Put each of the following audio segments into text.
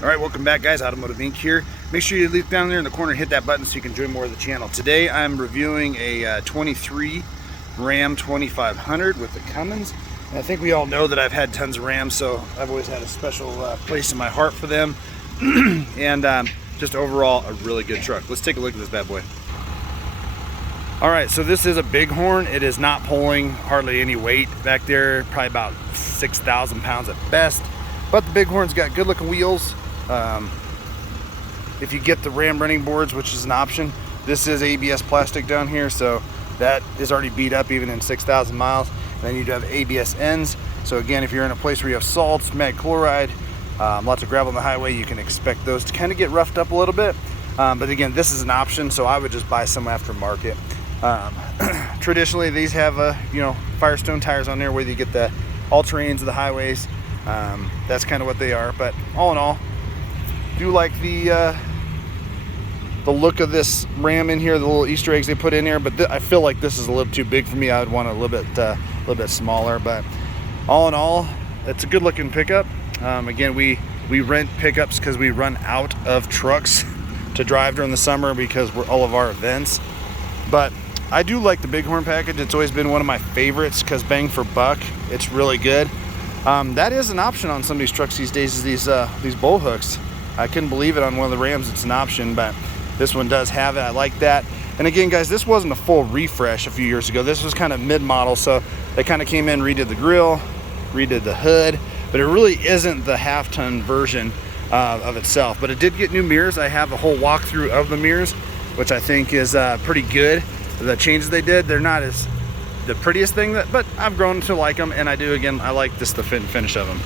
All right, welcome back, guys. Automotive Inc. here. Make sure you leave down there in the corner and hit that button so you can join more of the channel. Today I'm reviewing a 23 Ram 2500 with the Cummins. And I think we all know that I've had tons of Rams, so I've always had a special place in my heart for them. And just overall, a really good truck. Let's take a look at this bad boy. All right, so this is a Bighorn. It is not pulling hardly any weight back there, probably about 6,000 pounds at best. But the Bighorn's got good looking wheels. If you get the Ram running boards, which is an option, this is ABS plastic down here, so that is already beat up even in 6,000 miles. And then you do have ABS ends. So again, if you're in a place where you have salts, mag chloride, lots of gravel on the highway, you can expect those to kind of get roughed up a little bit. But again, this is an option, so I would just buy some aftermarket. Traditionally, these have Firestone tires on there, whether you get the all-terrains of the highways. That's kind of what they are, but all in all, do like the look of this Ram in here, the little Easter eggs they put in here. But I feel like this is a little too big for me. I would want a little bit smaller. But all in all, it's a good looking pickup. Again, we rent pickups because we run out of trucks to drive during the summer because we're all of our events. But I do like the Bighorn package. It's always been one of my favorites because bang for buck, it's really good. That is an option on some of these trucks these days, is these bull hooks. I couldn't believe it on one of the Rams. It's an option, but this one does have it. I like that. And again, guys, this wasn't a full refresh a few years ago. This was kind of mid-model, so they kind of came in, redid the grill, redid the hood, but it really isn't the half-ton version of itself. But it did get new mirrors. I have a whole walkthrough of the mirrors, which I think is pretty good. The changes they did, they're not as the prettiest thing, but I've grown to like them, and I like the fit and finish of them.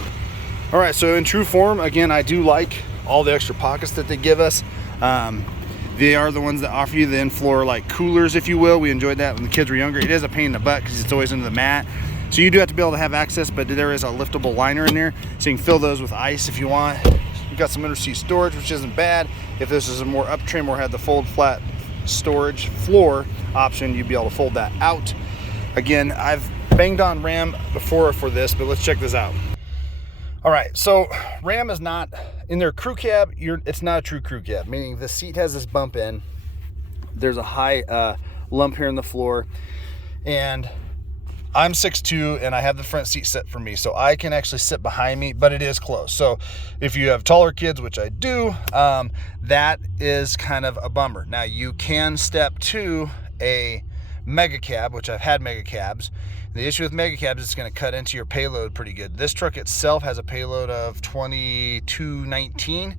All right, so in true form, again, I do like all the extra pockets that they give us. They are the ones that offer you the in-floor like coolers, if you will. We enjoyed that when the kids were younger. It is a pain in the butt because it's always under the mat, so you do have to be able to have access, but there is a liftable liner in there, so you can fill those with ice if you want. You've got some under-seat storage, which isn't bad. If this is a more up trim or had the fold flat storage floor option, you'd be able to fold that out. Again, I've banged on Ram before for this, but let's check this out. All right, so Ram is not in their crew cab. It's not a true crew cab, meaning the seat has this bump in. There's a high lump here in the floor, and I'm 6'2", and I have the front seat set for me, so I can actually sit behind me, but it is close. So if you have taller kids, which I do, that is kind of a bummer. Now you can step to a mega cab, which I've had mega cabs. The issue with mega cabs is it's going to cut into your payload pretty good. This truck itself has a payload of 2219.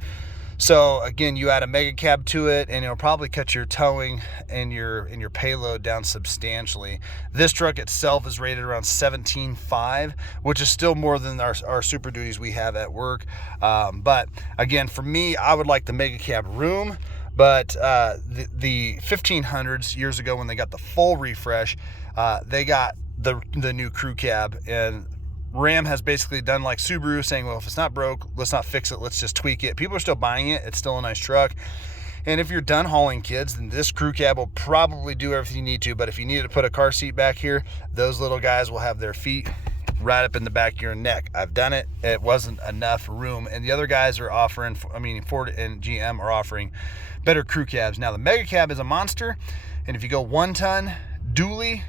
So again, you add a mega cab to it, and it'll probably cut your towing and your payload down substantially. This truck itself is rated around 17.5, which is still more than our Super Duties we have at work. But again, for me, I would like the mega cab room. But the 1500s years ago, when they got the full refresh, they got the new crew cab, and Ram has basically done like Subaru, saying, well, if it's not broke, let's not fix it, let's just tweak it. People are still buying it. It's still a nice truck. And if you're done hauling kids, then this crew cab will probably do everything you need to. But if you need to put a car seat back here, those little guys will have their feet right up in the back of your neck. I've done it. It wasn't enough room, and the other guys are offering, Ford and GM are offering better crew cabs. Now the mega cab is a monster, and if you go 1 ton dually,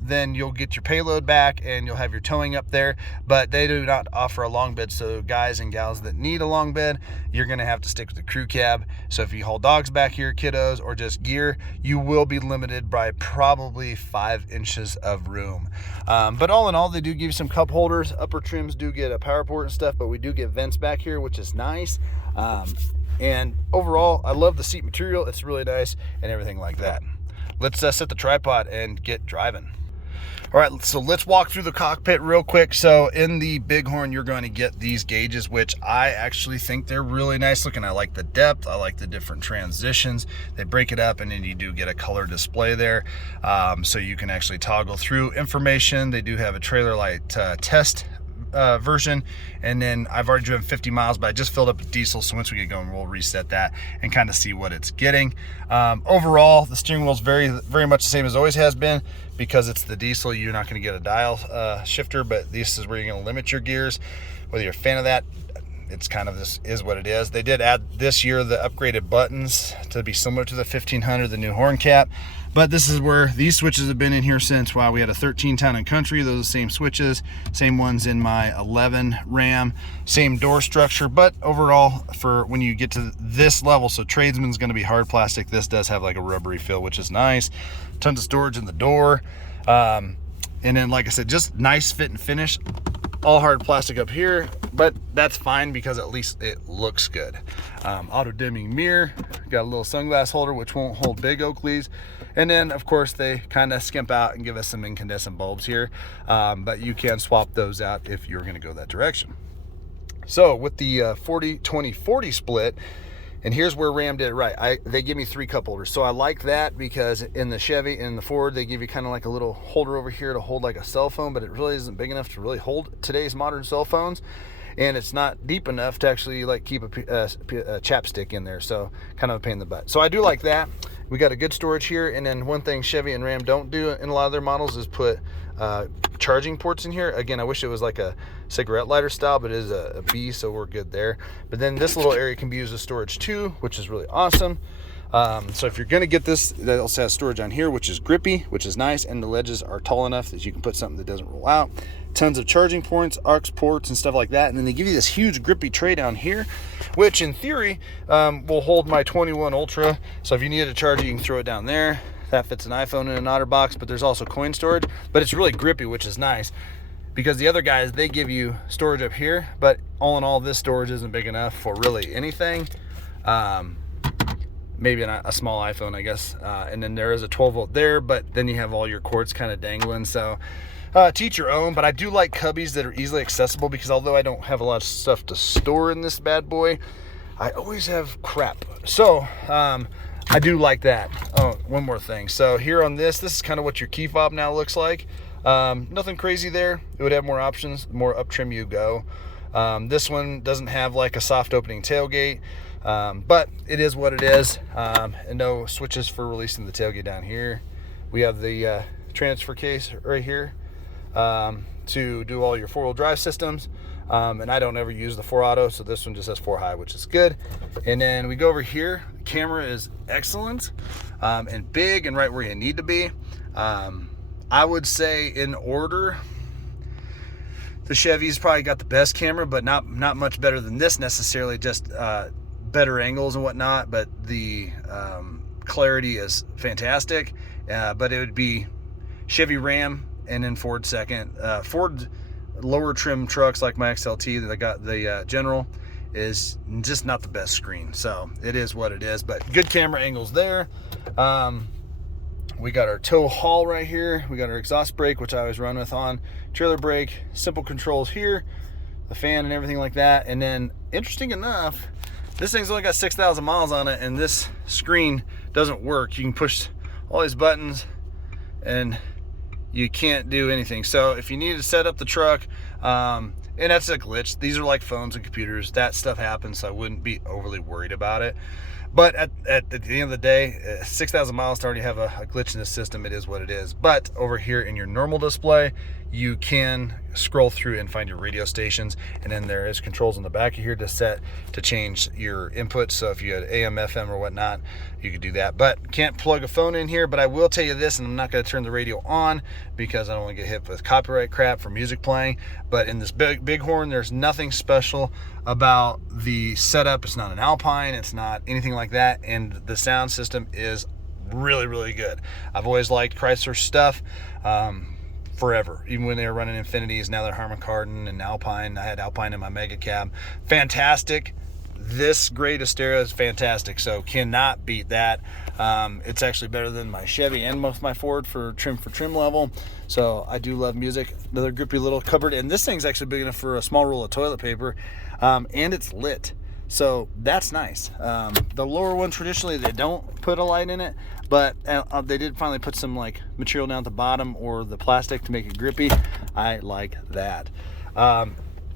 then you'll get your payload back and you'll have your towing up there, but they do not offer a long bed. So guys and gals that need a long bed, you're gonna have to stick with the crew cab. So if you haul dogs back here, kiddos, or just gear, you will be limited by probably 5 inches of room. But all in all, they do give you some cup holders. Upper trims do get a power port and stuff, but we do get vents back here, which is nice. And overall, I love the seat material. It's really nice and everything like that. Let's set the tripod and get driving. All right, so let's walk through the cockpit real quick. So in the Bighorn, you're going to get these gauges, which I actually think they're really nice looking. I like the depth. I like the different transitions. They break it up, and then you do get a color display there. So you can actually toggle through information. They do have a trailer light test version, and then I've already driven 50 miles, but I just filled up with diesel, so once we get going, we'll reset that and kind of see what it's getting. Overall, the steering wheel is very much the same as always has been. Because it's the diesel, you're not going to get a dial shifter, but this is where you're going to limit your gears, whether you're a fan of that. it's kind of, this is what it is. They did add this year the upgraded buttons to be similar to the 1500, the new horn cap. But this is where these switches have been in here since, wow, we had a 13 Town and Country. Those are the same switches, same ones in my 11 Ram, same door structure. But overall, for when you get to this level, so tradesman's going to be hard plastic. This does have like a rubbery feel, which is nice. Tons of storage in the door. And then, like I said, just nice fit and finish. All hard plastic up here, but that's fine because at least it looks good. Auto dimming mirror, got a little sunglass holder which won't hold big Oakleys, and then of course they kind of skimp out and give us some incandescent bulbs here, but you can swap those out if you're going to go that direction. So with the 40-20-40 split, and here's where Ram did it right. They give me 3 cup holders. So I like that because in the Chevy and the Ford, they give you kind of like a little holder over here to hold like a cell phone, but it really isn't big enough to really hold today's modern cell phones. And it's not deep enough to actually like keep a chapstick in there. So kind of a pain in the butt. So I do like that. We got a good storage here. And then one thing Chevy and Ram don't do in a lot of their models is put charging ports in here. Again, I wish it was like a cigarette lighter style, but it is a B, so we're good there. But then this little area can be used as storage too, which is really awesome. So if you're gonna get this, that also has storage on here, which is grippy, which is nice, and the ledges are tall enough that you can put something that doesn't roll out. Tons of charging ports, aux ports, and stuff like that. And then they give you this huge grippy tray down here, which in theory will hold my 21 Ultra. So if you need to charge it, you can throw it down there. That fits an iPhone in an OtterBox, but there's also coin storage. But it's really grippy, which is nice, because the other guys, they give you storage up here, but all in all, this storage isn't big enough for really anything. Maybe a small iPhone, I guess. And then there is a 12 volt there, but then you have all your cords kind of dangling. So to each your own, but I do like cubbies that are easily accessible, because although I don't have a lot of stuff to store in this bad boy, I always have crap. So I do like that. Oh, one more thing. So here on this is kind of what your key fob now looks like. Nothing crazy there. It would have more options, the more up trim you go. This one doesn't have like a soft opening tailgate, but it is what it is. And no switches for releasing the tailgate down here. We have the transfer case right here to do all your 4-wheel drive systems. And I don't ever use the 4 auto, so this one just has 4 high, which is good. And then we go over here. The camera is excellent and big and right where you need to be. I would say in order, the Chevy's probably got the best camera, but not much better than this necessarily, just better angles and whatnot. But the clarity is fantastic. But it would be Chevy, Ram, and then Ford second. Ford lower trim trucks like my XLT that I got, the General, is just not the best screen. So it is what it is, but good camera angles there. We got our tow haul right here. We got our exhaust brake, which I always run with on. Trailer brake, simple controls here, the fan and everything like that. And then, interesting enough, this thing's only got 6,000 miles on it, and this screen doesn't work. You can push all these buttons and you can't do anything. So if you need to set up the truck, and that's a glitch. These are like phones and computers. That stuff happens, so I wouldn't be overly worried about it. But at the end of the day, 6,000 miles to already have a glitch in the system, it is what it is. But over here in your normal display, you can scroll through and find your radio stations, and then there is controls on the back of here to change your input. So if you had AM, FM, or whatnot, you could do that. But can't plug a phone in here. But I will tell you this, and I'm not going to turn the radio on because I don't want to get hit with copyright crap for music playing. But in this Bighorn, there's nothing special about the setup. It's not an Alpine, it's not anything like that, and the sound system is really, really good. I've always liked Chrysler stuff forever, even when they were running Infinities. Now they're Harman Kardon and Alpine. I had Alpine in my Mega Cab. Fantastic. This grade of stereo is fantastic, so cannot beat that. It's actually better than my Chevy and most of my Ford for trim level. So I do love music. Another grippy little cupboard, and this thing's actually big enough for a small roll of toilet paper, and it's lit, so that's nice. The lower one, traditionally they don't put a light in it, but they did finally put some like material down at the bottom or the plastic to make it grippy. I like that.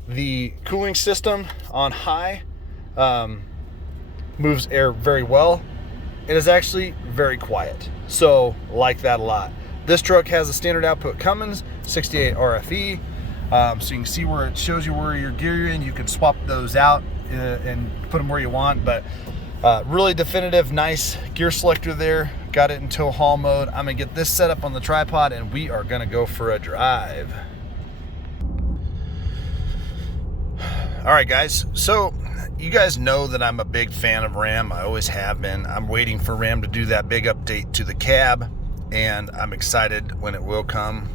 The cooling system on high moves air very well. It is actually very quiet, so like that a lot. This truck has a standard output Cummins 68 RFE. So you can see where it shows you where your gear you're in. You can swap those out and put them where you want, but really definitive, nice gear selector there. Got it in tow haul mode. I'm gonna get this set up on the tripod and we are gonna go for a drive. All right, guys, so you guys know that I'm a big fan of Ram. I always have been. I'm waiting for Ram to do that big update to the cab, and I'm excited when it will come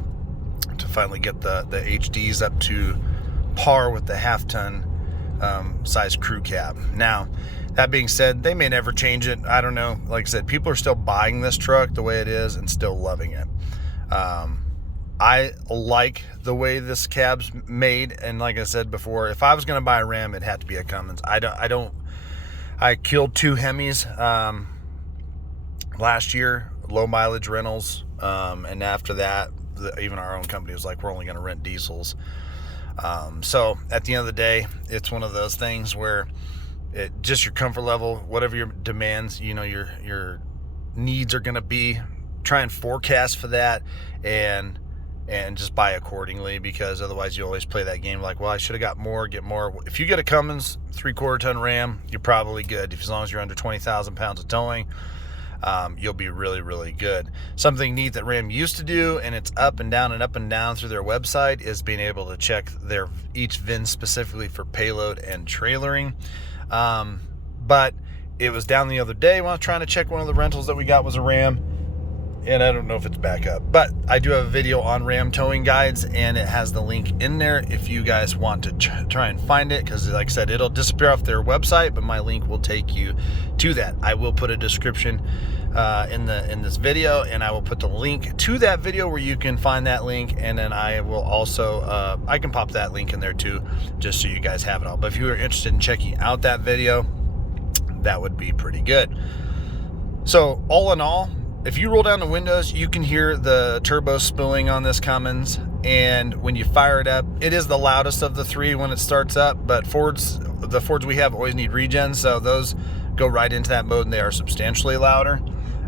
to finally get the HDs up to par with the half-ton size crew cab. Now, that being said, they may never change it. I don't know. Like I said, people are still buying this truck the way it is and still loving it. I like the way this cab's made, and like I said before, if I was going to buy a Ram, it'd have to be a Cummins. I killed 2 Hemis last year, low mileage rentals, and after that, even our own company was like, we're only going to rent diesels. So at the end of the day, it's one of those things where it just your comfort level, whatever your demands, you know, your needs are going to be, try and forecast for that, and just buy accordingly, because otherwise you always play that game like, well, I should have got more, get more. If you get a Cummins 3/4 ton Ram, you're probably good. As long as you're under 20,000 pounds of towing, you'll be really, really good. Something neat that Ram used to do, and it's up and down through their website, is being able to check each VIN specifically for payload and trailering. But it was down the other day when I was trying to check one of the rentals that we got was a Ram, and I don't know if it's back up, but I do have a video on Ram towing guides, and it has the link in there if you guys want to try and find it, because like I said, it'll disappear off their website, but my link will take you to that. I will put a description in this video, and I will put the link to that video where you can find that link, and then I will also I can pop that link in there too, just so you guys have it all. But if you are interested in checking out that video, that would be pretty good. So all in all, if you roll down the windows, you can hear the turbo spooling on this Cummins, and when you fire it up, it is the loudest of the 3 when it starts up, but the Fords we have always need regens, so those go right into that mode and they are substantially louder.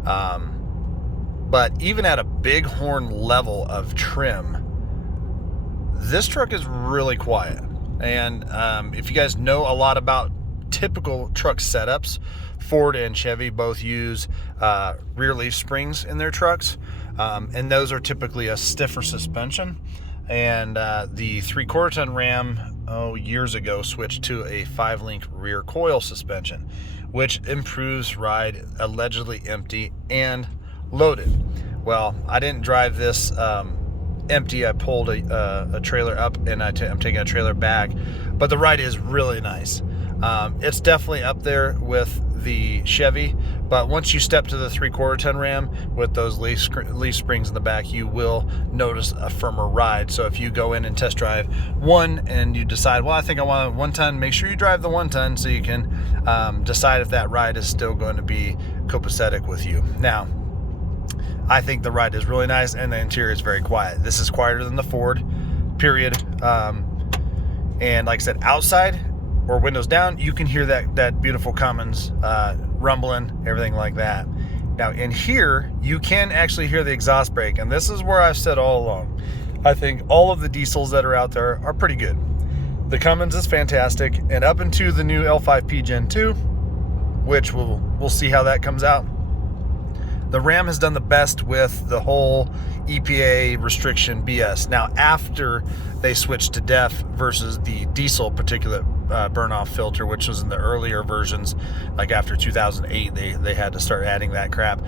But even at a bighorn level of trim, this truck is really quiet. And if you guys know a lot about typical truck setups, Ford and Chevy both use rear leaf springs in their trucks, and those are typically a stiffer suspension. And the 3/4 ton Ram years ago switched to a 5-link rear coil suspension, which improves ride, allegedly empty and loaded. Well, I didn't drive this empty. I pulled a trailer up, and I'm taking a trailer back, but the ride is really nice. It's definitely up there with the Chevy, but once you step to the 3/4 ton Ram with those leaf springs in the back, you will notice a firmer ride. So if you go in and test drive one and you decide, well, I think I want a 1 ton, make sure you drive the 1 ton so you can decide if that ride is still going to be copacetic with you. Now, I think the ride is really nice, and the interior is very quiet. This is quieter than the Ford, period. And like I said, outside or windows down, you can hear that beautiful Cummins rumbling, everything like that. Now in here, you can actually hear the exhaust brake, and this is where I've said all along, I think all of the diesels that are out there are pretty good. The Cummins is fantastic, and up into the new L5P Gen 2, which we'll see how that comes out. The Ram has done the best with the whole EPA restriction BS. Now, after they switched to DEF versus the diesel particulate burn-off filter, which was in the earlier versions, like after 2008, they had to start adding that crap.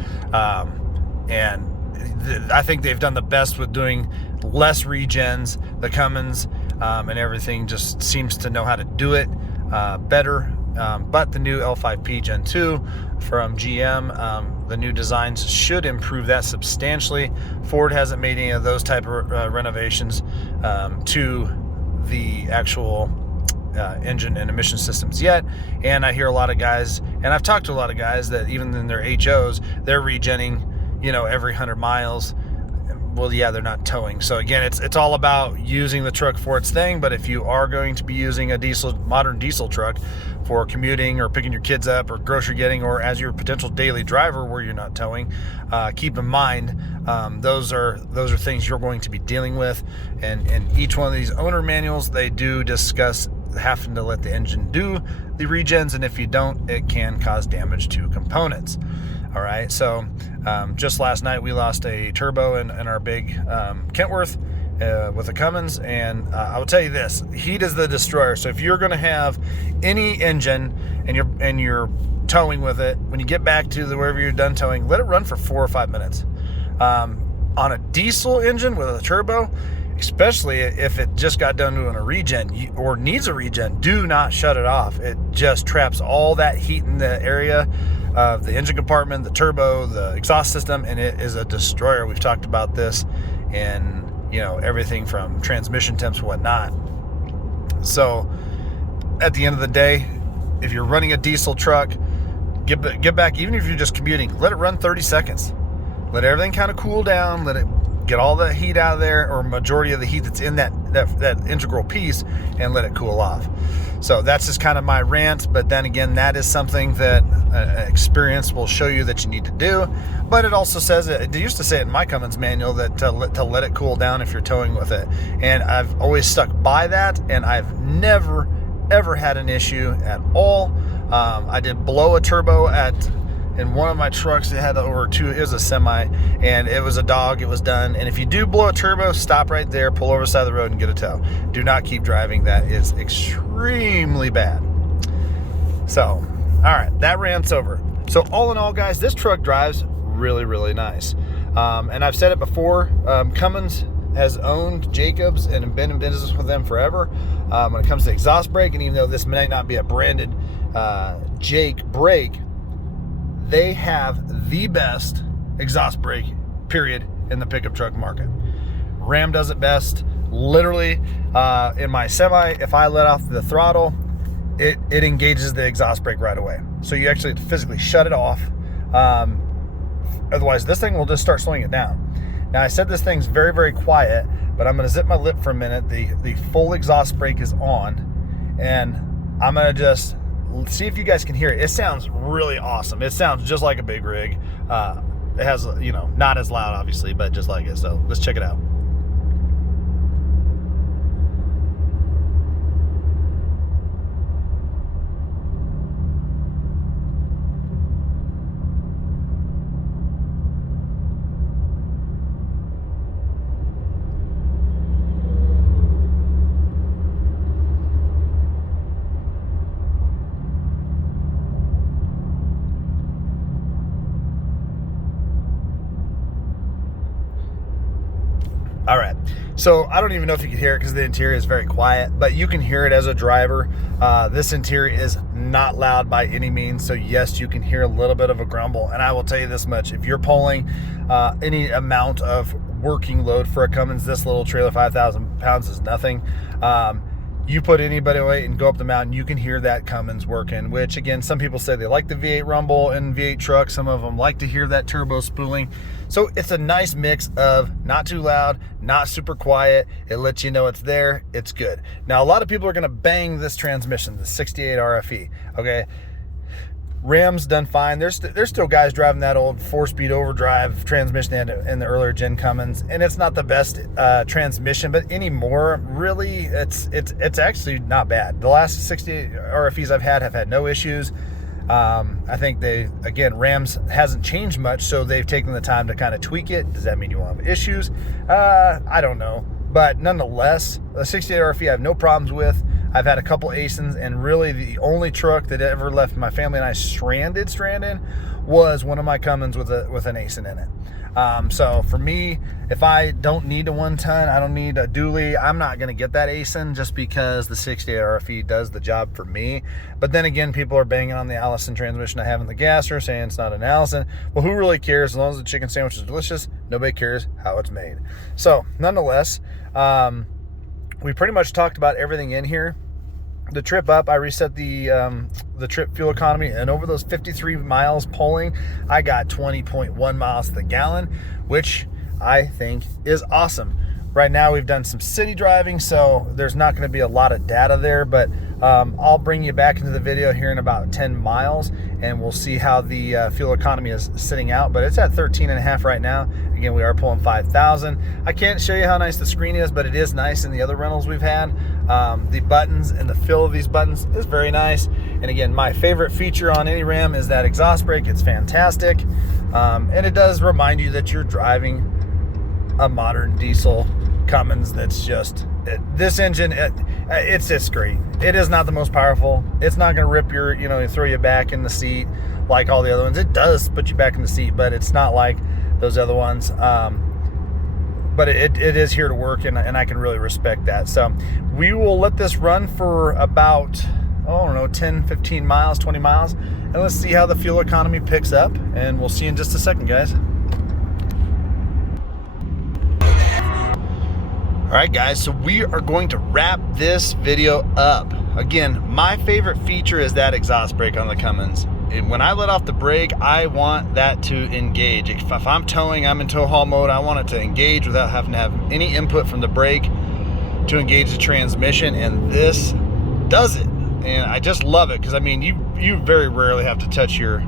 And I think they've done the best with doing less regens. The Cummins and everything just seems to know how to do it better. But the new L5P Gen 2 from GM, the new designs should improve that substantially. Ford hasn't made any of those type of renovations to the actual engine and emission systems yet. And I hear a lot of guys, and I've talked to a lot of guys that even in their HOs, they're regenning, every 100 miles. well, yeah, they're not towing. So again, it's all about using the truck for its thing. But if you are going to be using a modern diesel truck for commuting or picking your kids up or grocery getting, or as your potential daily driver where you're not towing, keep in mind those are things you're going to be dealing with. And each one of these owner manuals, they do discuss having to let the engine do the regens, and if you don't, it can cause damage to components. All right, so just last night we lost a turbo in our big Kentworth with a Cummins, and I will tell you this: heat is the destroyer. So if you're going to have any engine and you're towing with it, when you get back to wherever you're done towing, let it run for 4 or 5 minutes. On a diesel engine with a turbo, especially if it just got done doing a regen or needs a regen, do not shut it off. It just traps all that heat in the area of the engine compartment, the turbo, the exhaust system, and it is a destroyer. We've talked about this in, everything from transmission temps and whatnot. So at the end of the day, if you're running a diesel truck, get back, even if you're just commuting, let it run 30 seconds. Let everything kind of cool down, let it get all the heat out of there, or majority of the heat that's in that integral piece, and let it cool off. So that's just kind of my rant, but then again, that is something that experience will show you that you need to do. But it also says, it used to say it in my Cummins manual, that to let it cool down if you're towing with it. And I've always stuck by that, and I've never, ever had an issue at all. I did blow a turbo in one of my trucks. It had it was a semi, and it was a dog. It was done. And if you do blow a turbo, stop right there, pull over the side of the road and get a tow. Do not keep driving. That is extremely bad. So, all right, that rant's over. So all in all, guys, this truck drives really, really nice. And I've said it before, Cummins has owned Jacobs and been in business with them forever when it comes to exhaust brake. And even though this may not be a branded Jake brake, they have the best exhaust brake, period, in the pickup truck market. Ram does it best. Literally, in my semi, if I let off the throttle, it engages the exhaust brake right away. So you actually have to physically shut it off. Otherwise, this thing will just start slowing it down. Now, I said this thing's very, very quiet, but I'm going to zip my lip for a minute. The full exhaust brake is on, and I'm going to just see if you guys can hear it. It sounds really awesome. It sounds just like a big rig. It has, not as loud, obviously, but just like it. So let's check it out. All right, so I don't even know if you can hear it because the interior is very quiet, but you can hear it as a driver. This interior is not loud by any means, so yes, you can hear a little bit of a grumble. And I will tell you this much: if you're pulling any amount of working load for a Cummins, this little trailer, 5,000 pounds, is nothing. You put anybody away and go up the mountain, you can hear that Cummins working, which again, some people say they like the V8 rumble in V8 trucks. Some of them like to hear that turbo spooling. So it's a nice mix of not too loud, not super quiet. It lets you know it's there. It's good. Now, a lot of people are going to bang this transmission, the 68 RFE. Okay. Ram's done fine. There's still guys driving that old 4-speed overdrive transmission in the earlier gen Cummins, and it's not the best transmission, but anymore, really, it's actually not bad. The last 68 RFEs I've had have had no issues. I think Rams hasn't changed much, so they've taken the time to kind of tweak it. Does that mean you won't have issues? I don't know, but nonetheless, the 68 RFE I have no problems with. I've had a couple ASINs, and really the only truck that ever left my family and I stranded was one of my Cummins with an ASIN in it. So for me, if I don't need a 1-ton, I don't need a dually, I'm not going to get that ASIN just because the 68 RFE does the job for me. But then again, people are banging on the Allison transmission I have in the gasser, saying it's not an Allison. Well, who really cares? As long as the chicken sandwich is delicious, nobody cares how it's made. So nonetheless, we pretty much talked about everything in here. The trip up, I reset the trip fuel economy, and over those 53 miles pulling, I got 20.1 miles to the gallon, which I think is awesome. Right now we've done some city driving, so there's not going to be a lot of data there, but I'll bring you back into the video here in about 10 miles and we'll see how the fuel economy is sitting out. But it's at 13.5 right now. Again, we are pulling 5,000. I can't show you how nice the screen is, but it is nice in the other rentals we've had. The buttons and the feel of these buttons is very nice. And again, my favorite feature on any Ram is that exhaust brake. It's fantastic. And it does remind you that you're driving a modern diesel Cummins that's just, this engine, it's just great. It is not the most powerful. It's not going to rip your, throw you back in the seat like all the other ones. It does put you back in the seat, but it's not like those other ones. But it is here to work, and I can really respect that. So we will let this run for about, I don't know, 10, 15 miles, 20 miles, and let's see how the fuel economy picks up, and we'll see you in just a second, guys. All right, guys, so we are going to wrap this video up. Again, my favorite feature is that exhaust brake on the Cummins. When I let off the brake, I want that to engage. If I'm towing, I'm in tow haul mode, I want it to engage without having to have any input from the brake to engage the transmission, and this does it. And I just love it, because I mean, you very rarely have to touch your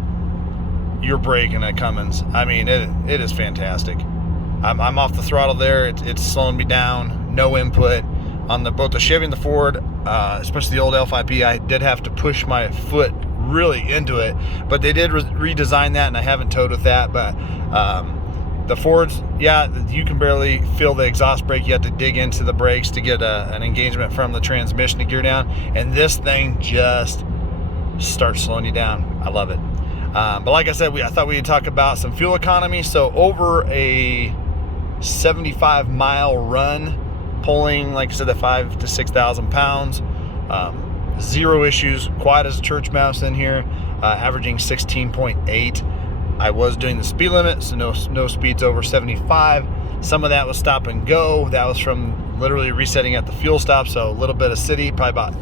brake in a Cummins. I mean, it is fantastic. I'm off the throttle there. It's slowing me down. No input on both the Chevy and the Ford, especially the old L5P. I did have to push my foot really into it, but they did redesign that, and I haven't towed with that. But the Fords, yeah, you can barely feel the exhaust brake. You have to dig into the brakes to get an engagement from the transmission to gear down, and this thing just starts slowing you down. I love it. But like I said, I thought we'd talk about some fuel economy. So over a 75-mile run, pulling, like I said, the 5,000 to 6,000 pounds, zero issues, quiet as a church mouse in here, averaging 16.8. I was doing the speed limit, so no speeds over 75. Some of that was stop and go. That was from literally resetting at the fuel stop, so a little bit of city, probably about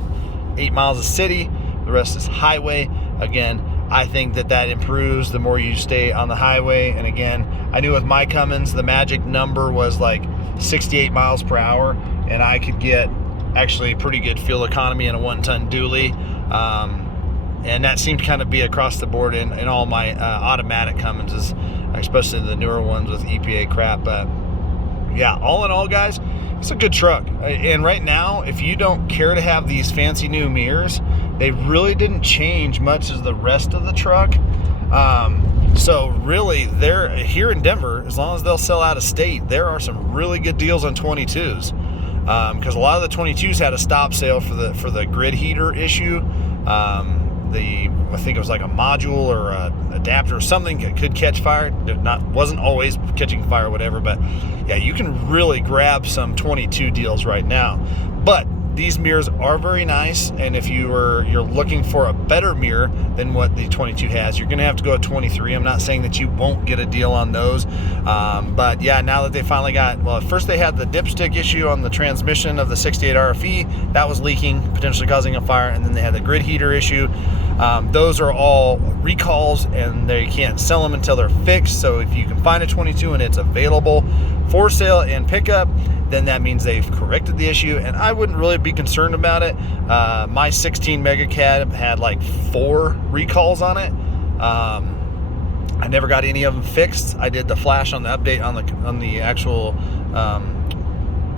8 miles of city. The rest is highway. Again, I think that improves the more you stay on the highway. And again, I knew with my Cummins, the magic number was like 68 miles per hour, and I could get actually pretty good fuel economy in a 1-ton dually. And that seemed to kind of be across the board in all my automatic Cumminses, especially the newer ones with EPA crap. But yeah, all in all, guys, it's a good truck. And right now, if you don't care to have these fancy new mirrors, they really didn't change much as the rest of the truck. So really, they're here in Denver, as long as they'll sell out of state, there are some really good deals on 22s. Because a lot of the 22s had a stop sale for the grid heater issue. I think it was like a module or an adapter or something that could catch fire. Wasn't always catching fire or whatever, but yeah, you can really grab some 22 deals right now. But these mirrors are very nice, and if you're looking for a better mirror than what the 22 has, you're gonna have to go at 23. I'm not saying that you won't get a deal on those, but yeah, now that they finally got, well, at first they had the dipstick issue on the transmission of the 68 RFE that was leaking, potentially causing a fire, and then they had the grid heater issue. Those are all recalls, and they can't sell them until they're fixed. So if you can find a 22 and it's available for sale and pickup, then that means they've corrected the issue, and I wouldn't really be concerned about it. My 16 Mega Cab had like 4 recalls on it. I never got any of them fixed. I did the flash on the update on the actual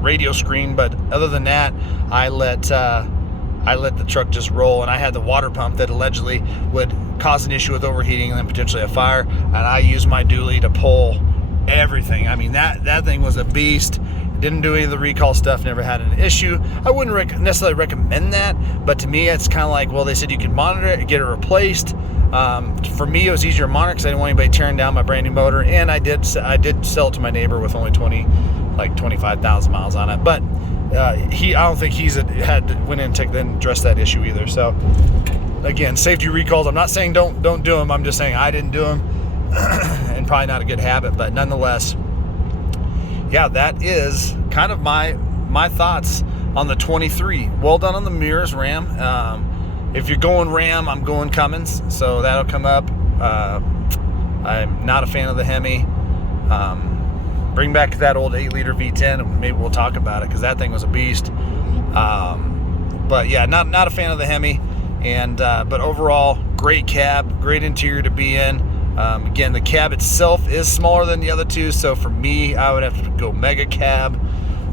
radio screen, but other than that, I let the truck just roll, and I had the water pump that allegedly would cause an issue with overheating and then potentially a fire, and I used my dually to pull everything. I mean, that thing was a beast. Didn't do any of the recall stuff, never had an issue. I wouldn't necessarily recommend that, but to me, it's kind of like, well, they said you can monitor it, get it replaced. For me, it was easier to monitor because I didn't want anybody tearing down my brand new motor, and I did sell it to my neighbor with only 25,000 miles on it. But I don't think he's went in and addressed that issue either. So again, safety recalls, I'm not saying don't do them. I'm just saying I didn't do them, and probably not a good habit, but nonetheless, yeah, that is kind of my thoughts on the 23. Well done on the mirrors, Ram. If you're going Ram, I'm going Cummins, so that'll come up. I'm not a fan of the Hemi, bring back that old 8-liter V10 and maybe we'll talk about it, because that thing was a beast. But yeah, not a fan of the Hemi. And but overall, great cab, great interior to be in. Again, the cab itself is smaller than the other two, so for me, I would have to go mega cab,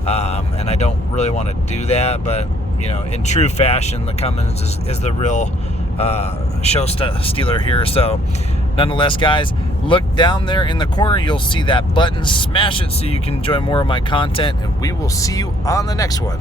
and I don't really want to do that. But you know, in true fashion, the Cummins is the real show stealer here. So nonetheless, guys, look down there in the corner, you'll see that button. Smash it so you can enjoy more of my content, and we will see you on the next one.